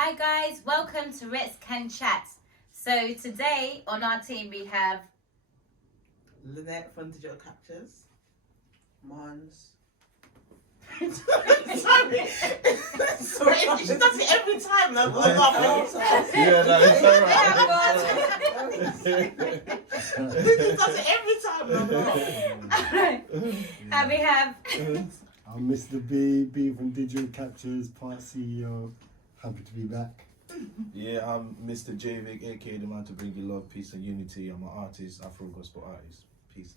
Hi guys, welcome to Ritz Can Chat. So today on our team we have Lynette from Digital Captures. Mons. Sorry. Sorry, she does it every time. Like, I laugh every time. Yeah, no, it's alright. She does it every time. I laugh. and we have I'm Mr. B from Digital Captures, part CEO. Happy to be back. Yeah, I'm Mr. Javik, aka the man to bring you love, peace, and unity. I'm an artist, Afro gospel artist. Peace.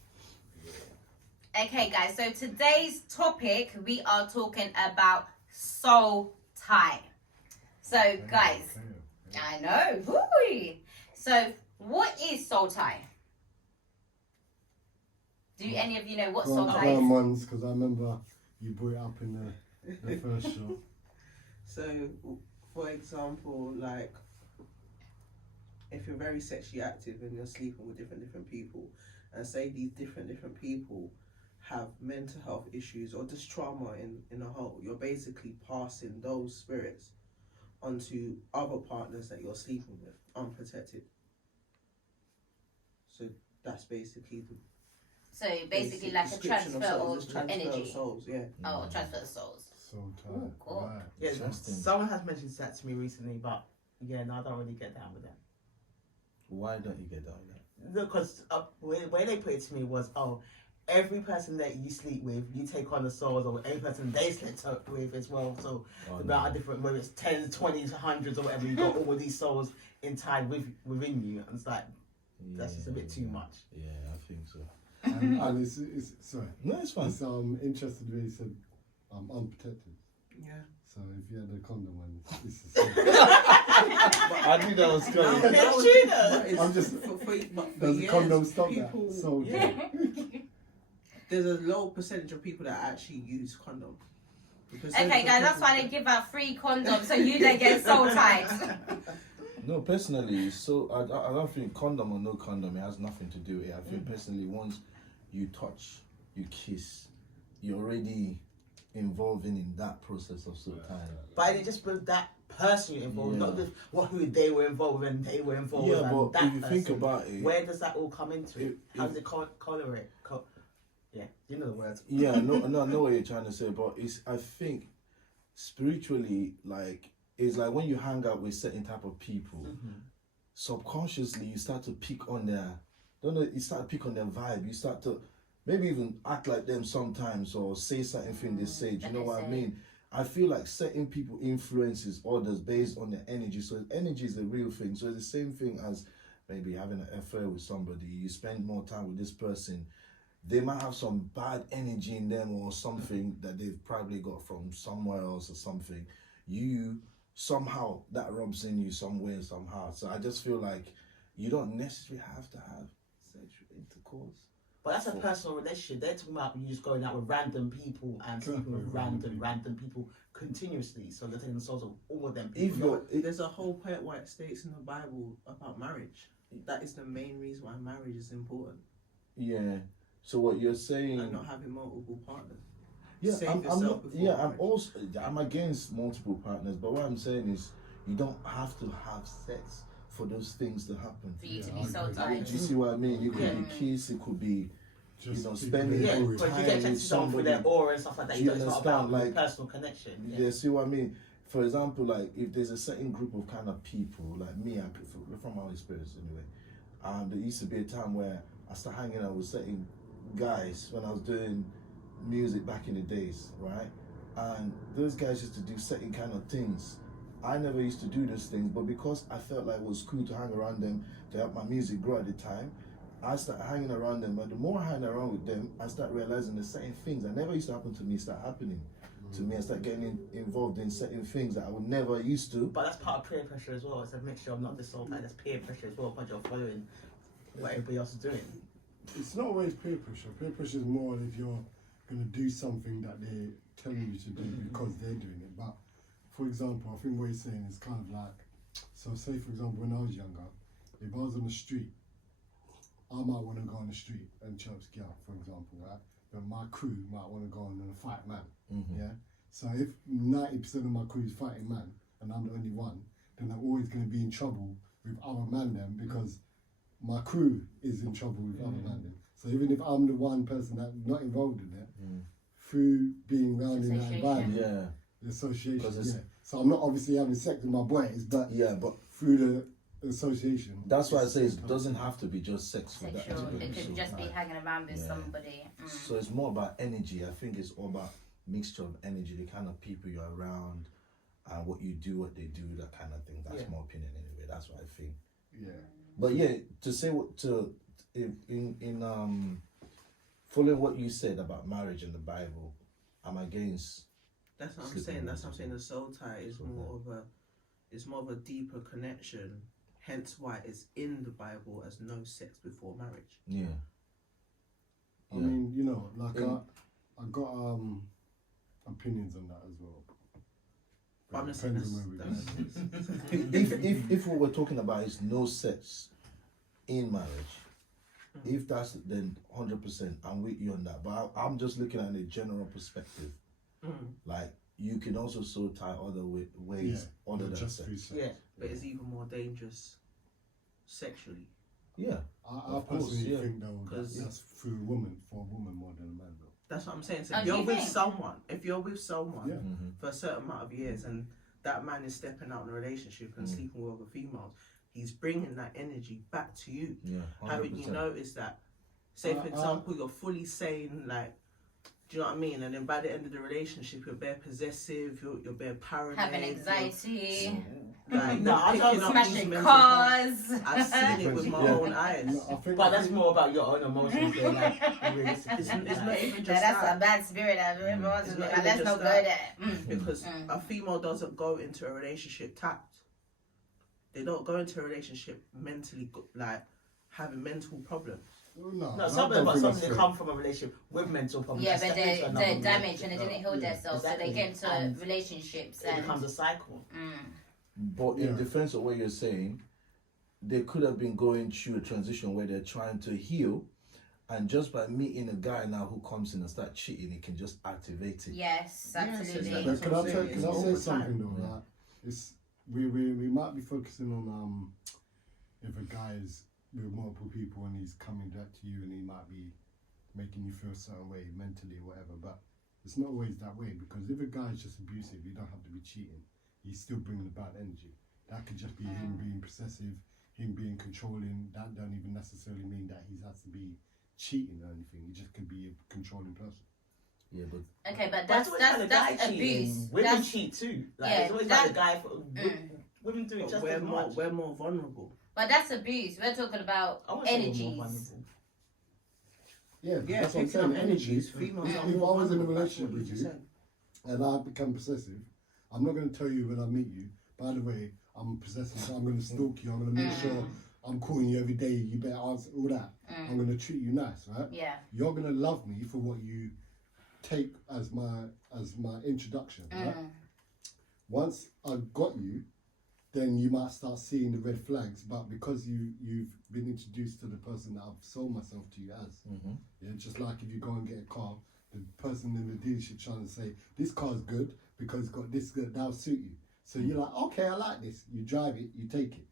Okay guys, so today's topic we are talking about soul tie. So guys, I know. Woo-wee. So what is soul tie? Do any of you know what soul tie is? Months, because I remember you brought it up in the first show. So, for example, like, if you're very sexually active and you're sleeping with different people, and say these different people have mental health issues or just trauma in a whole, you're basically passing those spirits onto other partners that you're sleeping with, unprotected. So that's basically the So basically basic like a description transfer souls. of It's transfer energy. of souls, yeah. Oh, transfer of souls. Soul tie. Ooh, cool. Right. Yeah, Interesting. someone has mentioned that to me recently, but yeah, no, I don't really get down with that. Why don't you get down with that? Because where they put it to me was, every person that you sleep with, you take on the souls of every person they slept with as well. So about a different, whether it's 10s, 20s, 100s or whatever, you got all of these souls tied within you. And it's like, that's just a bit too much. Yeah, I think so. And it's sorry. No, it's fine. It's interested when you said unprotected. Yeah. So if you had a condom on, this is I knew that was coming. That's true though. I'm just- but does the years, condom stop people, that? So yeah. There's a low percentage of people that actually use condom. Okay guys, that's why they give out free condoms so you don't get soul tied. No, personally, so I don't think condom or no condom, it has nothing to do with it. I think personally, once you touch, you kiss, you're already involving in that process of soul tying. But it just with that person you're involved, Yeah. not with who they were involved with and they were involved Yeah, with. but and that if you think person. about it, Where does that all come into it? How if- does it correlate? Yeah, you know the words. yeah, no, I know what you're trying to say, but I think spiritually, like, it's like when you hang out with certain type of people, subconsciously you start to pick on you start to pick on their vibe. You start to maybe even act like them sometimes or say certain thing they say. Do you know what I mean? I feel like certain people influences others based on their energy. So energy is a real thing. So it's the same thing as maybe having an affair with somebody. You spend more time with this person. They might have some bad energy in them or something that they've probably got from somewhere else or something. You somehow that rubs in you somewhere somehow. So I just feel like you don't necessarily have to have sexual intercourse. But that's a personal relationship. They're talking about you just going out with random people and sleeping with random people continuously. So they're taking the souls of all of them people. There's a whole part where it states in the Bible about marriage. That is the main reason why marriage is important. Yeah. So what you're saying? And not having multiple partners. Yeah, Save I'm yourself not. before Yeah, marriage. I'm against multiple partners. But what I'm saying is, you don't have to have sex for those things to happen. For you to Yeah, be I soul agree. tied. Do you see what I mean? You could Yeah. be kiss. It could be just spending Yeah, your because you time get with to someone through their somebody. aura and stuff like that. Do you It's not understand? about Like, personal connection. Yeah. You see what I mean? For example, like if there's a certain group of kind of people, like me, from my experience anyway, there used to be a time where I started hanging out with certain guys when I was doing music back in the days, right? And those guys used to do certain kind of things. I never used to do those things, but because I felt like it was cool to hang around them to help my music grow at the time, I started hanging around them. But the more I hang around with them, I start realizing the certain things that never used to happen to me start happening to me. I start getting involved in certain things that I would never used to. But that's part of peer pressure as well. It's a mixture of not just soul tie, that's peer pressure as well, but you're following what everybody else is doing. It's not always peer pressure. Peer pressure is more if you're going to do something that they're telling you to do because they're doing it. But for example, I think what you're saying is kind of like, so say for example, when I was younger, if I was on the street, I might want to go on the street and chirp girl, for example, right? But my crew might want to go on and fight man. Mhm. Yeah. So if 90% of my crew is fighting man, and I'm the only one, then I'm always going to be in trouble with other man them because my crew is in trouble with other man them. So even if I'm the one person that's not involved in it, through being around in that Association. environment, Yeah. the association, 'Cause it's- yeah. So I'm not obviously having sex with my boys, but Yeah, but through the association. that's why I it's say it sometimes- doesn't have to be just sex for that. Sexual. to be It could so just be high. hanging around with Yeah. somebody. So it's more about energy. I think it's all about mixture of energy, the kind of people you're around, and what you do, what they do, that kind of thing. That's Yeah. my opinion anyway. That's what I think. Yeah. But yeah, to say what to in following what you said about marriage in the Bible, I'm against. That's what I'm Sleeping saying. That's what I'm with saying. The soul tie is So, more of a deeper connection. Hence why it's in the Bible as no sex before marriage. Yeah. I mean, you know, like In- I got opinions on that as well. But I'm It just saying depends on where we go. if what we're talking about is no sex in marriage, if that's then 100%, I'm with you on that. But I'm just looking at a general perspective. Like you can also soul tie other ways other not than just sex. through sex. Yeah, but it's even more dangerous sexually. Yeah, I Of course, personally yeah. think though that 'Cause- that's for a woman more than a man though. That's what I'm saying. So Oh, if do you're you with think? someone, Yeah. for a certain amount of years, and that man is stepping out in a relationship and sleeping with other females, he's bringing that energy back to you. yeah. Haven't you 100%. noticed that? Say, for example, you're fully sane, like, do you know what I mean? And then by the end of the relationship, you're bare possessive, you're bare paranoid. Having anxiety, Like, No, I don't- picking up these smashing mental cars. problems. I've seen it with my Yeah. own eyes. No, I think But that's more about your own emotions than like realistic. It's not even Yeah, just that's that. a bad spirit. I remember It's not like, even let's just not go that. there. Because a female doesn't go into a relationship tapped. They don't go into a relationship mentally like having mental problems. Well, No, I some don't of us, think some that's they fair. come from a relationship with mental problems. Yeah, They but step into they're another damaged relationship. and they didn't heal Yeah, themselves, so they exactly. get into And relationships It becomes and a cycle. But Yeah. in defense of what you're saying, they could have been going through a transition where they're trying to heal, and just by meeting a guy now who comes in and start cheating, it can just activate it. yes, absolutely. That's But can what I I'm say, saying, can it's I say over something time. though? Yeah. Like, it's we might be focusing on if a guy is with multiple people and he's coming back to you and he might be making you feel a certain way mentally or whatever, but it's not always that way because if a guy is just abusive, you don't have to be cheating. He's still bringing about energy. That could just be him being possessive, him being controlling. That don't even necessarily mean that he has to be cheating or anything. He just could be a controlling person. Yeah, but Okay, but But it's always had a guy that's cheating. abuse. Women That's, cheat too. Like, Yeah, it's always that- like the guy. Women do it But just we're as much. we're more vulnerable. but that's abuse. We're talking about I wouldn't say we're more energies. vulnerable. Yeah, Yeah, that's what I'm picking up saying. energies. Females If are I more was in a vulnerable, that's relationship what with just you, said. and I become possessive, I'm not going to tell you when I meet you, by the way, I'm possessive, so I'm going to stalk you, I'm going to make sure I'm calling you every day, you better answer all that. I'm going to treat you nice, right? Yeah. You're going to love me for what you take as my introduction, right? Once I got you, then you might start seeing the red flags, but because you've been introduced to the person that I've sold myself to you as, yeah, just like if you go and get a car, the person in the dealership trying to say this car's good because it's got this good, that'll suit you. So you're like, okay, I like this. You drive it, you take it.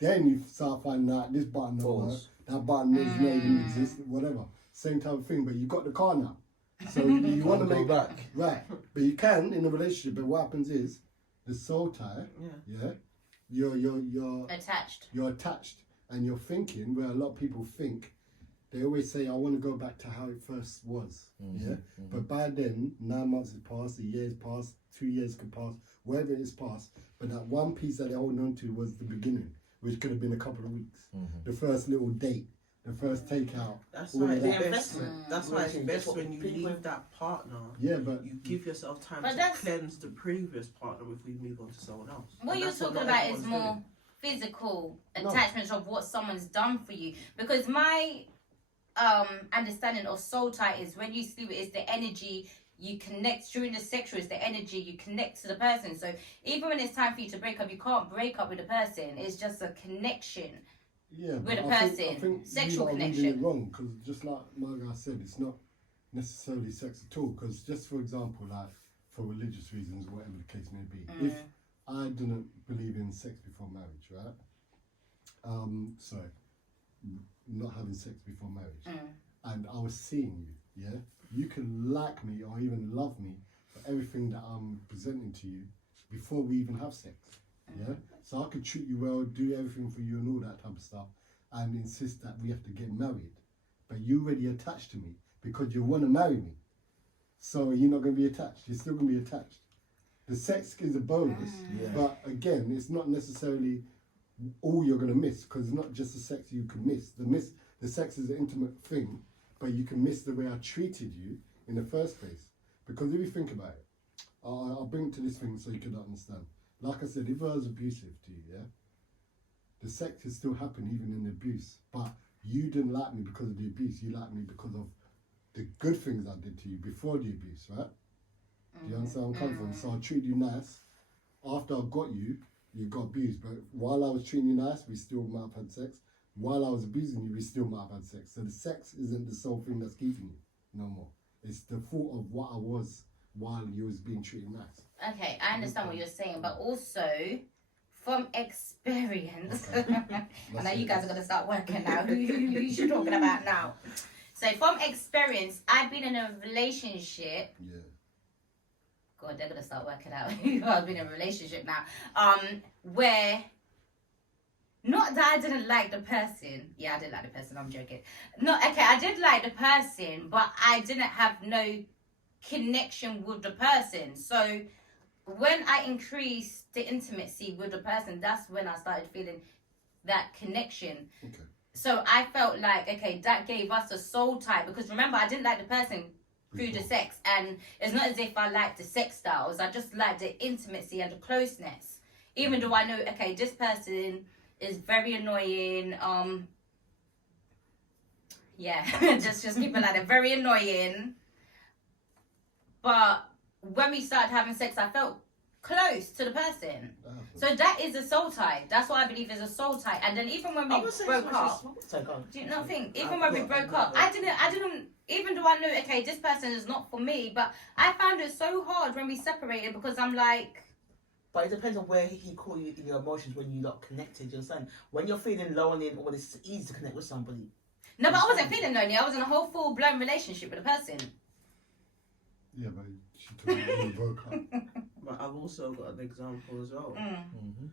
Then you start finding out this button don't work, False. that button does not even exist, whatever. Same type of thing, but you got the car now. So you want to Can't go make back. right, but you can in a relationship. But what happens is the soul tie. Yeah. Yeah, you're Attached. you're attached and you're thinking where a lot of people think. They always say, I want to go back to how it first was. Yeah. But by then, 9 months has passed, a year has passed, 2 years could pass, wherever it is passed. But that one piece that they're holding on to was the beginning, which could have been a couple of weeks. The first little date, the first takeout. That's all why of it's that. The best. investment. That's why it's That's best what when you people- leave that partner. Yeah, but You give yourself time But to that's- cleanse the previous partner if we move on to someone else. What And you're that's what talking not about is everyone's more doing. physical No. attachments of what someone's done for you. Because my understanding of soul tie is when you sleep, it's the energy you connect during the sexual. It's the energy you connect to the person. So even when it's time for you to break up, you can't break up with the person. It's just a connection. yeah, With but a I person, think sexual you are reading connection. it wrong because just like Marga said, it's not necessarily sex at all. Because just for example, like for religious reasons, whatever the case may be, if I didn't believe in sex before marriage, right? Sorry, not having sex before marriage. And I was seeing you, yeah? You can like me or even love me for everything that I'm presenting to you before we even have sex, yeah? So I could treat you well, do everything for you and all that type of stuff, and insist that we have to get married. But you already attached to me because you want to marry me. So you're not going to be attached. You're still going to be attached. The sex is a bonus, Yeah. but again, it's not necessarily all you're going to miss, because it's not just the sex you can miss. The sex is an intimate thing, but you can miss the way I treated you in the first place. Because if you think about it, I'll bring it to this thing so you can understand. Like I said, if I was abusive to you, yeah, the sex is still happening even in the abuse, but you didn't like me because of the abuse. You liked me because of the good things I did to you before the abuse, right? Do you understand where I'm coming from? So I treated you nice. After I got you, you got abused. But while I was treating you nice, we still might have had sex. While I was abusing you, we still might have had sex. So the sex isn't the sole thing that's keeping you no more. It's the thought of what I was while you was being treated nice. Okay, I understand what you're saying, but also from experience, I know you guys are gonna start working now. Who you talking about now? So from experience, I've been in a relationship. Yeah. God, they're gonna start working out. I've been in a relationship now. Where not that I didn't like the person. Yeah, I did like the person. I'm joking. No, okay, I did like the person, but I didn't have no connection with the person. So when I increased the intimacy with the person, that's when I started feeling that connection. Okay. So I felt like, okay, that gave us a soul tie, because remember, I didn't like the person through the sex, and it's not as if I liked the sex styles. I just liked the intimacy and the closeness. Even though I know, okay, this person is very annoying. Yeah, just keep it like that. Very annoying. But when we started having sex, I felt close to the person. So that is a soul tie. That's what I believe is a soul tie. And then even when we broke up, do you not think? Even when we broke up, I didn't. Even though I knew, okay, this person is not for me, but I found it so hard when we separated, because I'm like. But it depends on where he caught you in your emotions when you're not connected. You understand? When you're feeling lonely and all this, it's easy to connect with somebody. No, but I wasn't feeling lonely. I was in a whole full blown relationship with a person. Yeah, but she told me when we broke up. But I've also got an example as well. Mm-hmm.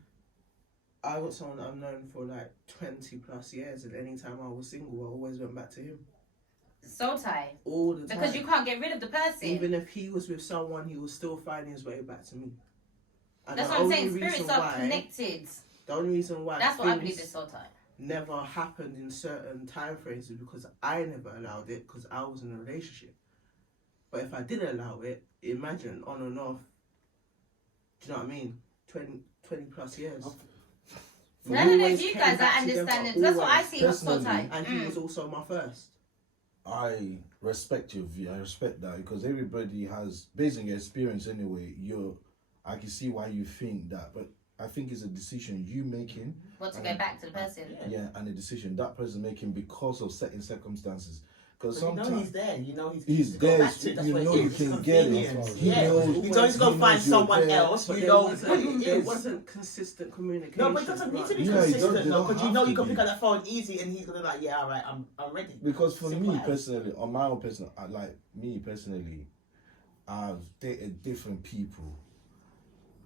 I got someone that I've known for like 20 plus years, and anytime I was single, I always went back to him. Soul tie. All the time. Because you can't get rid of the person. Even if he was with someone, he was still finding his way back to me. And That's the what I'm only saying. reason Spirits are why- connected. The only reason why That's what I things believe is soul tie. never happened in certain time frames is because I never allowed it, because I was in a relationship. But if I did allow it, imagine on and off, do you know what I mean? 20 plus years. No, if always you came guys are back together, understanding. That's what I always. see as soul tie. And he was also my first. I respect your view. I respect that, because everybody has, based on your experience anyway, I can see why you think that, but I think it's a decision you making. What, to go back to the person? Yeah, and a decision that person making because of certain circumstances. Because But you know sometimes he's there. You know he's to go there. back to it, that's You what know it you is. can It's get it. convenience. He Yeah. knows- You don't just go he find knows you're someone there. else. But You there know wasn't, it it is. wasn't consistent communication. No, but it doesn't need to be Yeah, it consistent don't- they though, don't because you have know to you can be. pick up that phone easy, and he's gonna like, yeah, all right, I'm ready. Because for Simple me as. personally, on my own personal, I've dated different people,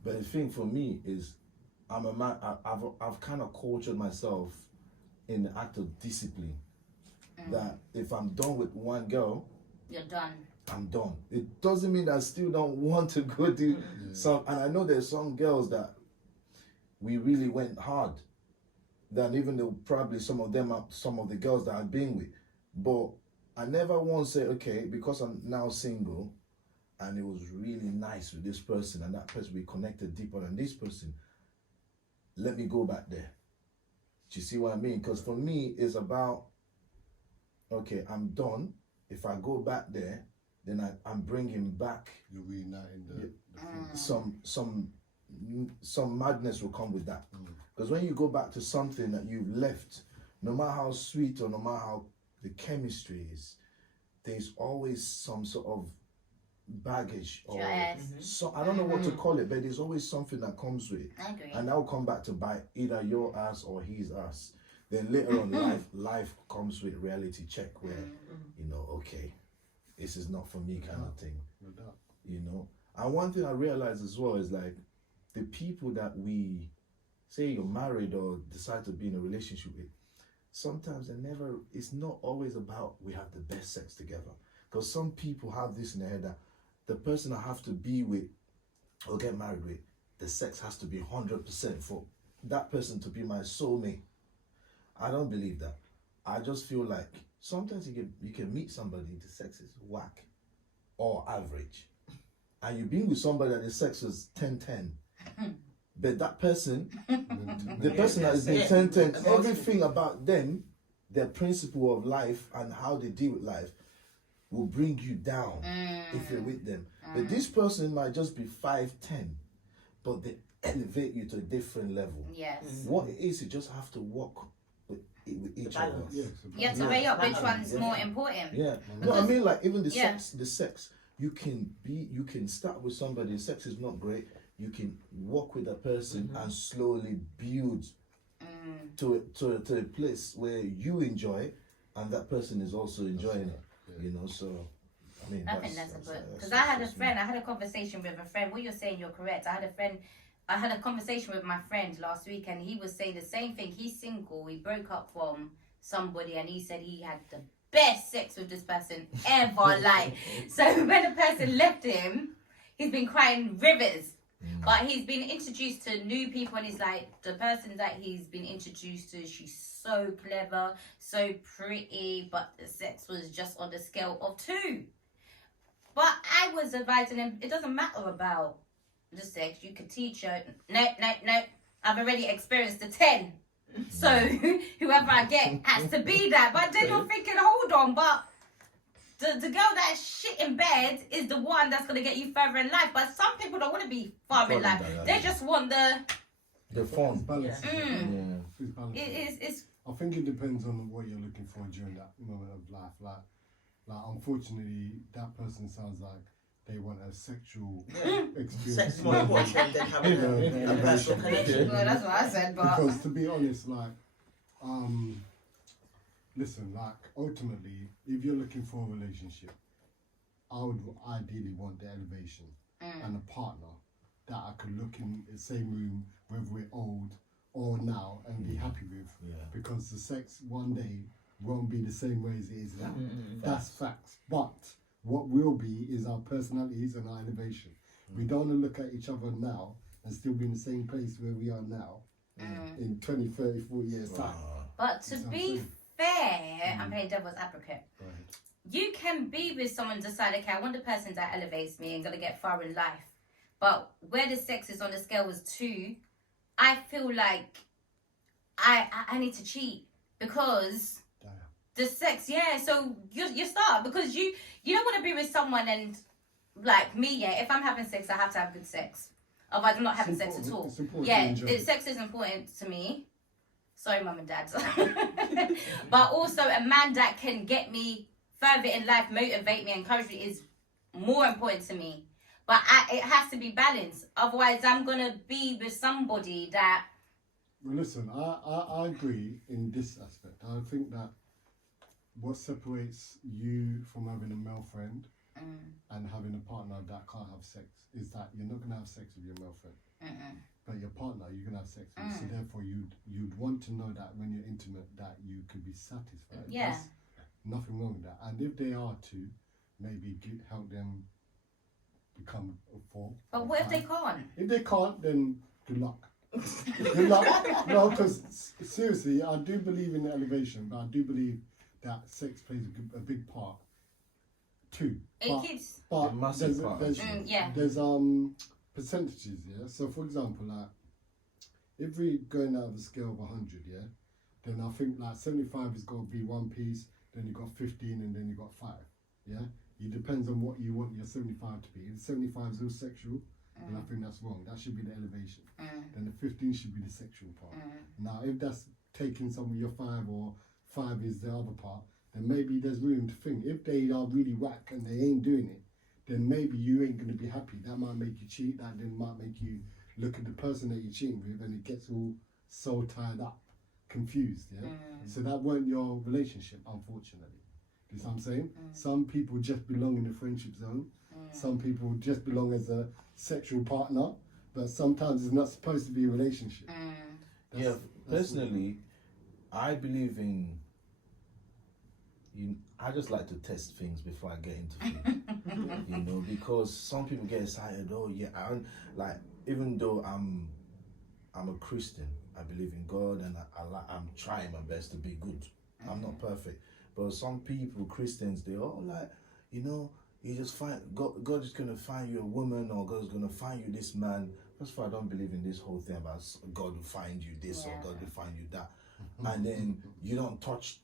but the thing for me is, I'm a man. I've kind of cultured myself in the act of discipline. That if I'm done with one girl, You're done. I'm done. It doesn't mean I still don't want to go do some. And I know there's some girls that we really went hard. That even though probably some of the girls that I've been with, but I never once say, okay, because I'm now single, and it was really nice with this person, and that person we connected deeper than this person. Let me go back there. Do you see what I mean? Because for me, it's about, okay, I'm done. If I go back there, then I'm bringing back You're reuniting the some madness will come with that. Because when you go back to something that you've left, no matter how sweet or no matter how the chemistry is, there's always some sort of baggage or Yes. so I don't know what to call it, but there's always something that comes with it. I agree. And that will come back to bite either your ass or his ass. Then later on, life comes with reality check where you know, okay, this is not for me kind of thing. No doubt. You know. And one thing I realize as well is like the people that we say you're married or decide to be in a relationship with, sometimes it's not always about we have the best sex together. Because some people have this in their head that the person I have to be with or get married with, the sex has to be 100% for that person to be my soulmate. I don't believe that. I just feel like sometimes you can meet somebody, the sex is whack or average. And you've been with somebody that the sex is 10-10. But that person, the person that is been 10-10, everything about them, their principle of life and how they deal with life will bring you down if you're with them. But this person might just be 5-10, but they elevate you to a different level. Yes. What it is, you just have to walk with each other. balance. Yeah, You have to weigh up which one's more important. Yeah. No, I mean like even the Yeah. sex, you can start with somebody, sex is not great. You can walk with that person and slowly build to a place where you enjoy and that person is also enjoying it. You know, so I mean I think that's a good, because I had a conversation with a friend. What you're saying, you're correct. I had a conversation with my friend last week, and he was saying the same thing. He's single. He broke up from somebody, and he said he had the best sex with this person ever. Like, so when the person left him, he's been crying rivers. But he's been introduced to new people, and he's like, the person that he's been introduced to, she's so clever, so pretty, but the sex was just on the scale of 2. But I was advising him, it doesn't matter about the sex. You could teach her, no, I've already experienced the 10. So whoever I get has to be that. But then you're thinking, hold on, but the girl that's shit in bed is the one that's gonna get you further in life. But some people don't want to be far in life. They just want the fun. Balance. Yeah. It's balance. it's I think it depends on what you're looking for during that moment of life. Like unfortunately, that person sounds like they want a sexual experience. Sex is more important than having a personal connection. well, that's what I said. But Because to be honest, like, listen, like, ultimately, if you're looking for a relationship, I would ideally want the elevation and a partner that I could look in the same room, whether we're old or now, and be happy with. Yeah. Because the sex one day won't be the same way as it is now. That's facts. But what will be is our personalities and our elevation. We don't want to look at each other now and still be in the same place where we are now in 20, 30, 40 years' time. But to be fair, I'm playing devil's advocate. Right. You can be with someone, decide, okay, I want the person that elevates me and gonna get far in life. But where the sex is on the scale was 2, I feel like I need to cheat because Damn. the sex, so you start because you don't want to be with someone and like me, if I'm having sex, I have to have good sex. Otherwise, I'm not having sex at all. It's important Yeah, to enjoy it. sex is important to me. Sorry, mum and dad. But also a man that can get me further in life, motivate me, encourage me is more important to me. But it has to be balanced. Otherwise, I'm going to be with somebody that... Well, listen, I agree in this aspect. I think that what separates you from having a male friend and having a partner that can't have sex is that you're not going to have sex with your male friend. But your partner, you can have sex with. So therefore, you'd want to know that when you're intimate, that you could be satisfied. Yeah. There's nothing wrong with that. And if they are to, maybe help them become a 4. But or what if 5. they can't? If they can't, then good luck. Good luck. No, because seriously, I do believe in the elevation, but I do believe that sex plays a big part too. It keeps... But A massive there's, part, there's, actually. yeah. there's percentages, yeah. So for example, like if we're going out of the scale of 100, yeah, then I think like 75 is going to be one piece, then you got 15, and then you got 5, yeah. It depends on what you want your 75 to be. If 75 is all sexual, then I think that's wrong. That should be the elevation. Then the 15 should be the sexual part. Now, if that's taking some of your 5 or 5 is the other part, then maybe there's room to think. If they are really whack and they ain't doing it, then maybe you ain't gonna be happy. That might make you cheat. That then might make you look at the person that you're cheating with, and it gets all so tied up, confused. Yeah. So that weren't your relationship, unfortunately. Do you see what I'm saying? Some people just belong in the friendship zone. Some people just belong as a sexual partner, but sometimes it's not supposed to be a relationship. Yeah, personally, I believe in. I just like to test things before I get into things, because some people get excited. Oh yeah, even though I'm a Christian, I believe in God, and I'm trying my best to be good. I'm not perfect, but some people, Christians, they all like, you just find God is gonna find you a woman, or God's gonna find you this man. First of all, I don't believe in this whole thing about God will find you this or God will find you that, and then you don't touch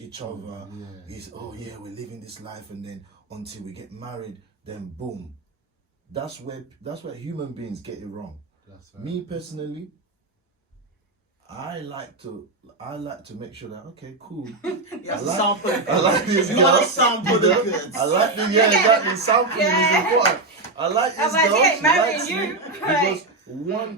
each other. It's we're living this life, and then until we get married, then boom. That's where human beings get it wrong. That's right. Me personally, I like to make sure that okay, cool. Yes, I sample. like this You girl. gotta sample the goods. I like the exactly. Sampling is important. I like this Otherwise, girl. he ain't She marrying likes you. me because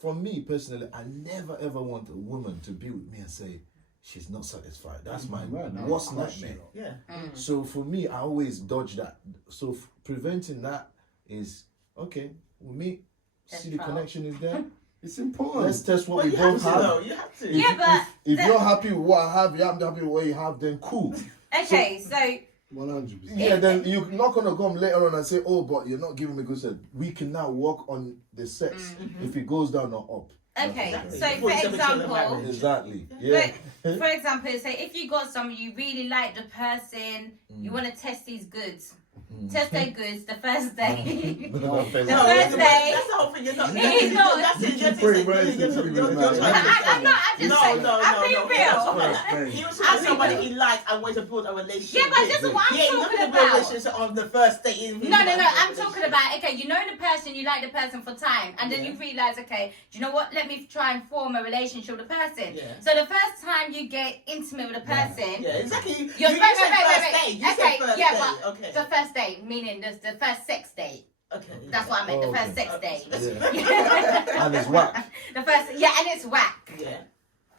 for me personally, I never ever want a woman to be with me and say she's not satisfied. That's my worst nightmare. Yeah. So for me, I always dodge that. So preventing that is okay. We meet, see the connection is there. It's important. Let's test what But we you have both to, have. though. You have to. Yeah, but If you're happy with what I have, you're happy with what you have, then cool. okay, so 100%. Yeah, then you're not gonna come later on and say, "Oh, but you're not giving me good sex." We can now work on the sex if it goes down or up. okay, That's so okay. for example, Exactly. Yeah. but for example, say if you got somebody you really like the person, you want to test these goods. Test their goods the first day. The first day. That's the whole thing. You're not. It is not. That's You it. keep You're putting words into you're people's trying to mouth. I'm not. I'm just saying. I'm being real. He was with somebody he liked and wanted to build a relationship. Yeah, but with. this is what I'm You're talking not gonna build a about. relationship on the first date. No. I'm talking about okay. You know the person, you like the person for time, and then you realize okay. Do you know what? Let me try and form a relationship with the person. Yeah. So the first time you get intimate with a person, Yeah, exactly. You You're said right. first date. You Okay, said first yeah, date. but Okay. the first date, meaning the first sex date. Okay. That's what I meant. Oh, The first okay. sex date. Yeah. And it's whack. The first, and it's whack. Yeah.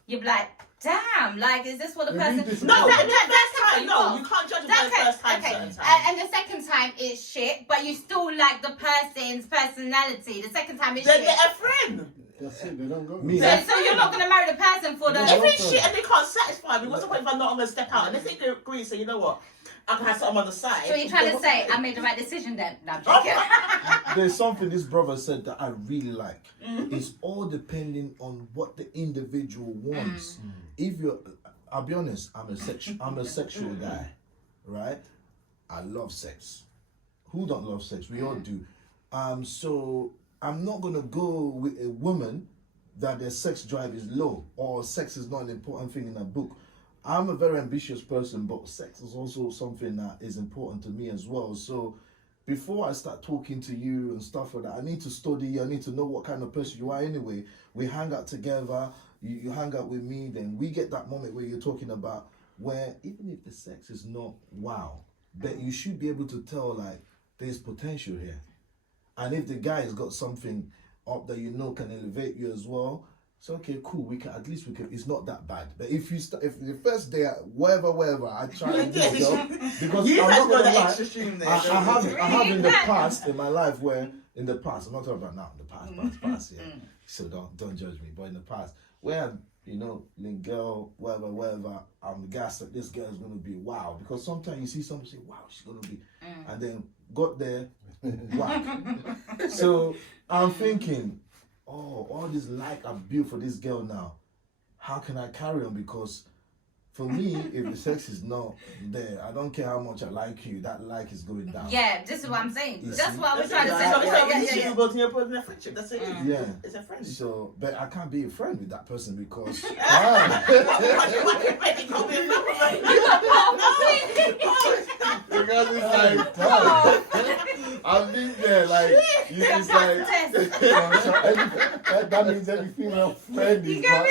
You're like, damn, like, is this what the Yeah, person? read this No, about that's first time. No, you can't judge a by the first time. Okay, Certain time. and the second time is shit, but you still like the person's personality. The second time is They're shit. a friend. That's it. They don't go. Me, So you're not gonna marry the person for the. If it's shit and they can't satisfy me, what's the point if I'm not going to step out? And if they agree, say, you know what, I can have something on the side. So you're trying to say I made the right decision then? No, I'm joking. There's something this brother said that I really like. It's all depending on what the individual wants. If you're, I'll be honest, I'm a sexual guy, right? I love sex. Who don't love sex? We all do. So I'm not gonna go with a woman that their sex drive is low or sex is not an important thing in a book. I'm a very ambitious person, but sex is also something that is important to me as well. So before I start talking to you and stuff like that, I need to study you. I need to know what kind of person you are anyway. We hang out together. You hang out with me. Then we get that moment where you're talking about where even if the sex is not wow, but you should be able to tell like there's potential here. And if the guy has got something up that you know can elevate you as well, it's okay, cool. It's not that bad. But if the first day, wherever, I try and do it, because You I'm guys not go gonna the lie, extra stream there. I have in the past in my life where in the past, I'm not talking about now, in the past, yeah. So don't judge me. But in the past, where link girl, whatever, I'm the guy that this girl is gonna be wow. Because sometimes you see somebody say, wow, she's gonna be, and then got there, wow. So I'm thinking, oh, all this like I've built for this girl now, how can I carry on? Because for me, if the sex is not there, I don't care how much I like you, that like is going down. Yeah, this is what I'm saying. You That's see? what I was That's trying to it. say. So Yeah, it's yeah, yeah. you're building a friendship. That's it. Yeah. It's a friend. So, but I can't be a friend with that person because You got because it's like I've been there like it's like that means every female friend is get not.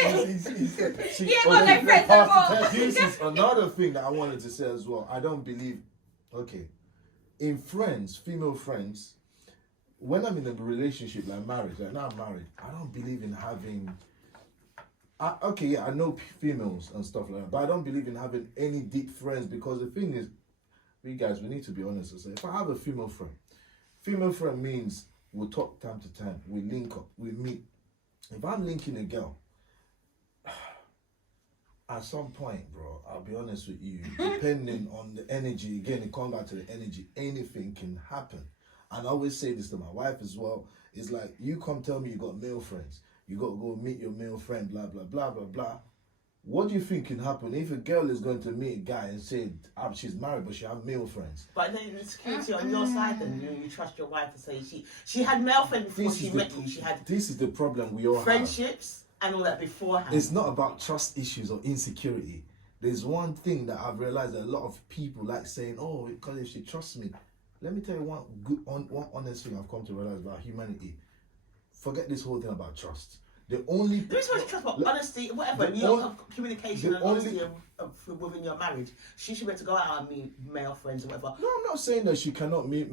Yeah, but no friends no more. This is another thing that I wanted to say as well. I don't believe, okay, in friends, female friends, when I'm in a relationship like marriage, like now I'm married, I don't believe in having. Okay, yeah, I know females and stuff like that, but I don't believe in having any deep friends because the thing is, we guys, we need to be honest and say, if I have a female friend means we talk time to time, we link up, we meet. If I'm linking a girl, at some point, bro, I'll be honest with you, depending on the energy, again, it comes back to the energy, anything can happen. And I always say this to my wife as well, it's like, you come tell me you got male friends, you got to go meet your male friend, blah, blah, blah, blah, blah. What do you think can happen if a girl is going to meet a guy and say she's married but she have male friends? But then the security on your side, then you trust your wife to say she had male friends before she met you. She had This is the problem we all have. friendships and all that beforehand. It's not about trust issues or insecurity. There's one thing that I've realized that a lot of people like saying, oh, because if she trusts me. Let me tell you one honest thing I've come to realize about humanity. Forget this whole thing about trust. The only There is so much trust, but honesty, whatever, the you only- have communication the and honesty only- within your marriage. She should be able to go out and meet male friends or whatever. No, I'm not saying that she cannot meet.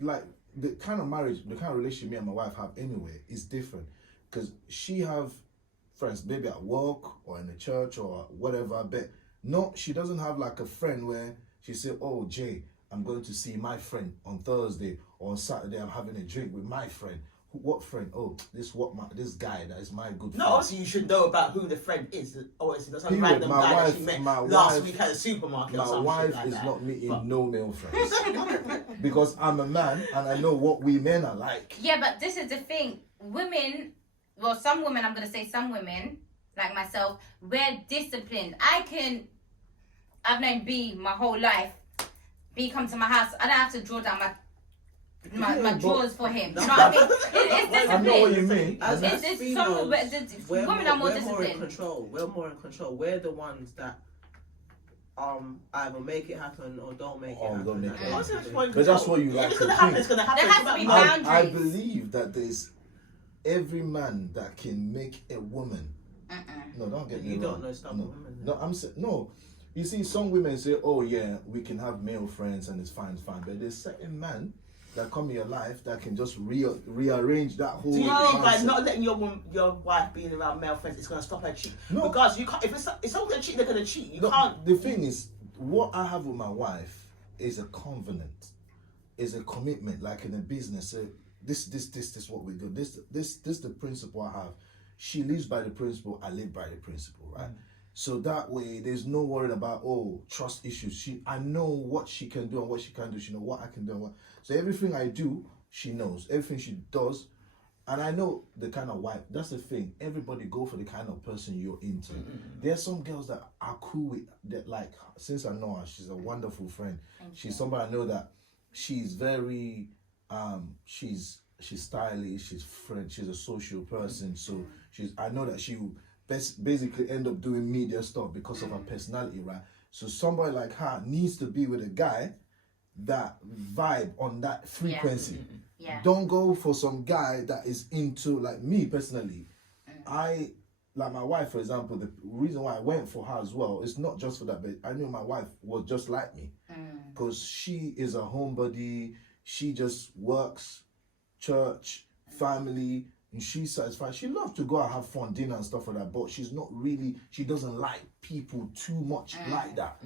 Like the kind of marriage, the kind of relationship me and my wife have anyway is different, because she have friends maybe at work or in the church or whatever. But no, she doesn't have like a friend where she say, "Oh, Jay, I'm going to see my friend on Thursday or on Saturday. I'm having a drink with my friend." What friend? Oh, this guy that is my good friend. No, obviously you should know about who the friend is. Obviously, that's some Period. random My guy wife- that she met my last wife- week at a supermarket or My something wife like is that. not meeting But- no male friends because I'm a man and I know what we men are like. Yeah, but this is the thing. Women, well, some women, I'm going to say some women, like myself, we're disciplined. I've known B my whole life. B come to my house, I don't have to draw down my Yeah, but- drawers for him. You know what I mean? It's I know what you discipline. mean. As It's some females, women are more we're more in disciplined. control. We're more in control. We're the ones that either make it happen or don't make it Or happen. don't make it At the happen. end What's of the the point? day. But that's what you If like it's to gonna happen, think. it's gonna happen. There has It's to be about boundaries. I believe that there's every man that can make a woman. No, don't get me You wrong. don't know stuff No, about women. no, I'm saying no. You see, some women say, "Oh yeah, we can have male friends and it's fine." But there's certain men that come in your life that can just rearrange that whole. Do you believe by mindset. not letting your wife being around male friends is gonna stop her cheat? No. Because you can't. If someone's gonna cheat, they're gonna cheat. You No, can't. the thing is, what I have with my wife is a covenant, is a commitment, like in a business. So this what we do. This the principle I have. She lives by the principle. I live by the principle, right? So that way, there's no worrying about trust issues. I know what she can do and what she can't do. She knows what I can do and what. So everything I do, she knows. Everything she does, and I know the kind of wife. That's the thing. Everybody go for the kind of person you're into. There are some girls that are cool with that. Like, since I know her, she's a wonderful friend. She's somebody I know that she's very she's stylish, she's French, she's a social person. So I know that she will basically end up doing media stuff because of her personality, right? So somebody like her needs to be with a guy that vibe on that frequency. Yeah. Don't go for some guy that is into, like me personally. Like my wife, for example, the reason why I went for her as well, it's not just for that, but I knew my wife was just like me. Because she is a homebody, she just works, church, family, and she's satisfied. She loves to go out and have fun, dinner and stuff like that, but she doesn't like people too much like that.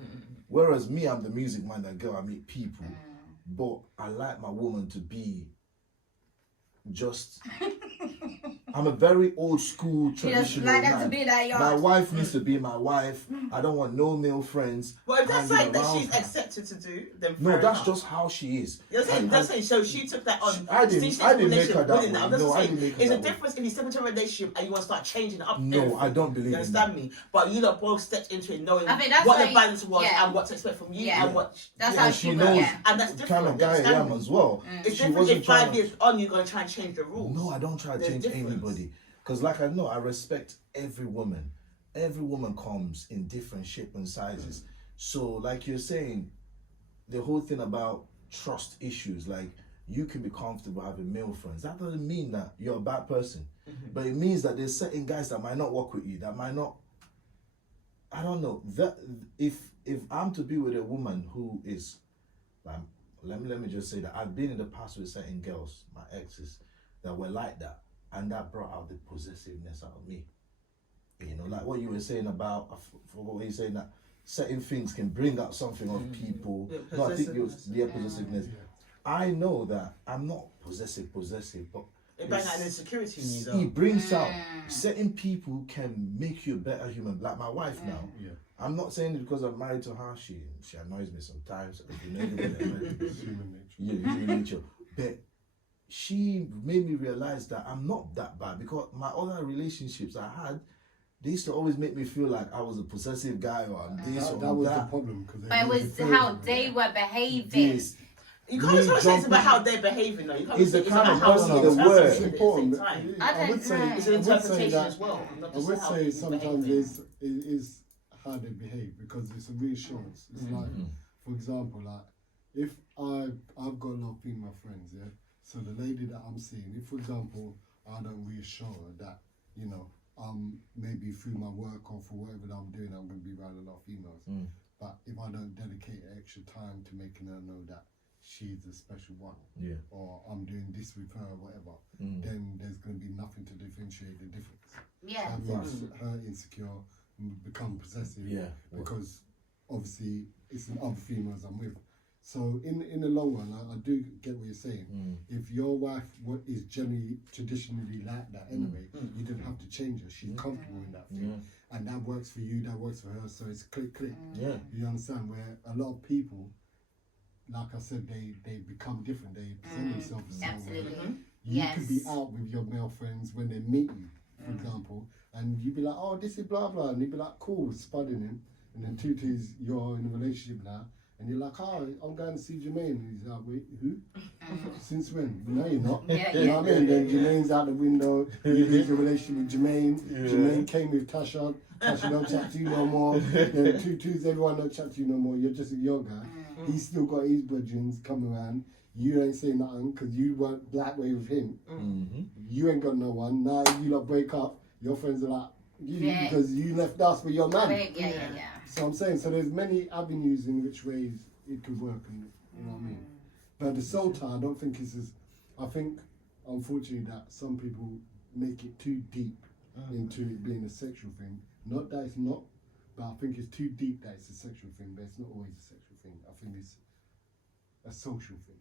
Whereas me, I'm the music man, that girl, I meet people. But I like my woman to be just... I'm a very old school, She doesn't traditional like that to man. be that My young. wife needs to be my wife. I don't want no male friends. Well, if that's hanging something that around she's her. accepted to do, then No, fair that's enough. just how she is. You're saying, And- that's saying, so she took that on. I didn't- Since I didn't make relationship her that within way. I'm just No, I saying, didn't make her there's a that way. difference in you step into a relationship and you want to start changing up. No, everything. I don't believe You in understand me? But you lot both stepped into it knowing I think that's what why- the balance was yeah. and what to expect from you Yeah. and what. That's yeah. how and she she was, knows yeah. And that's the different. kind of guy I understand am me? as well. It's She different wasn't if trying 5 to- years on you're going to try and change the rules. No, I don't try to There's change difference. anybody. Because like I know, I respect every woman. Every woman comes in different shape and sizes. So like you're saying, the whole thing about trust issues, like you can be comfortable having male friends. That doesn't mean that you're a bad person. But it means that there's certain guys that might not work with you, that might not, I don't know. That if I'm to be with a woman who is let me just say that I've been in the past with certain girls, my exes, that were like that, and that brought out the possessiveness out of me. You know, like what you were saying about, I forgot what you were saying, that certain things can bring out something of people. Yeah, No, I think it was possessiveness. possessiveness. I know that I'm not possessive, but It brings out an insecurity in you, it though. brings out certain people can make you a better human. Like my wife now. Yeah. I'm not saying it because I'm married to her. She annoys me sometimes. You know, everybody- It's human nature. yeah, human nature. But she made me realize that I'm not that bad, because my other relationships I had, they used to always make me feel like I was a possessive guy, or I'm this or That was the that. problem. Because But it was how they were behaving. This. You can't just say it's about how they're behaving, though. You can't It's say the it's kind about of how person they the interpret word. it It's at the important. same time. I would don't say, know. It's an I would say interpretation that- as well. Not I just would how say people sometimes behave. is how they behave, because it's a reassurance. It's like, for example, like if I've got a lot of female friends, yeah. So the lady that I'm seeing, if for example I don't reassure her that, you know, maybe through my work or for whatever that I'm doing, I'm going to be around a lot of females. But if I don't dedicate extra time to making her know that she's a special one, Yeah. or I'm doing this with her or whatever, then there's going to be nothing to differentiate the difference. Yeah. That makes her insecure and become possessive, Yeah. because obviously it's the other females I'm with. So in the long run, I do get what you're saying. If your wife is generally traditionally like that anyway, you don't have to change her. She's comfortable in that thing, and that works for you. That works for her. So it's click. Yeah. You understand? Where a lot of people, like I said, they become different. They present themselves a certain way. Absolutely. You Yes. could be out with your male friends when they meet you, for example, and you'd be like, "Oh, this is blah blah," and you'd be like, "Cool," spudding him, and then 2 days you're in a relationship now, and you're like, "Oh, I'm going to see Jermaine," and he's like, "Wait, who? Since when?" No, you're not. Yeah, You know what I mean? Then Jermaine's out the window. You leave your relationship with Jermaine. Jermaine came with Tasha. Tasha don't chat to you no more. Then 2 Tuesdays, everyone don't chat to you no more. You're just a young guy. He's still got his brethrens coming around. You ain't saying nothing because you weren't that way with him. You ain't got no one. Now you lot break up. Your friends are like, Yeah. because you left us with your man. Yeah. So I'm saying, so there's many avenues in which ways it could work, and you know what I mean. But the soul tie, I don't think is as. I think, unfortunately, that some people make it too deep into it being a sexual thing. Not that it's not, but I think it's too deep that it's a sexual thing. But it's not always a sexual thing. I think it's a social thing.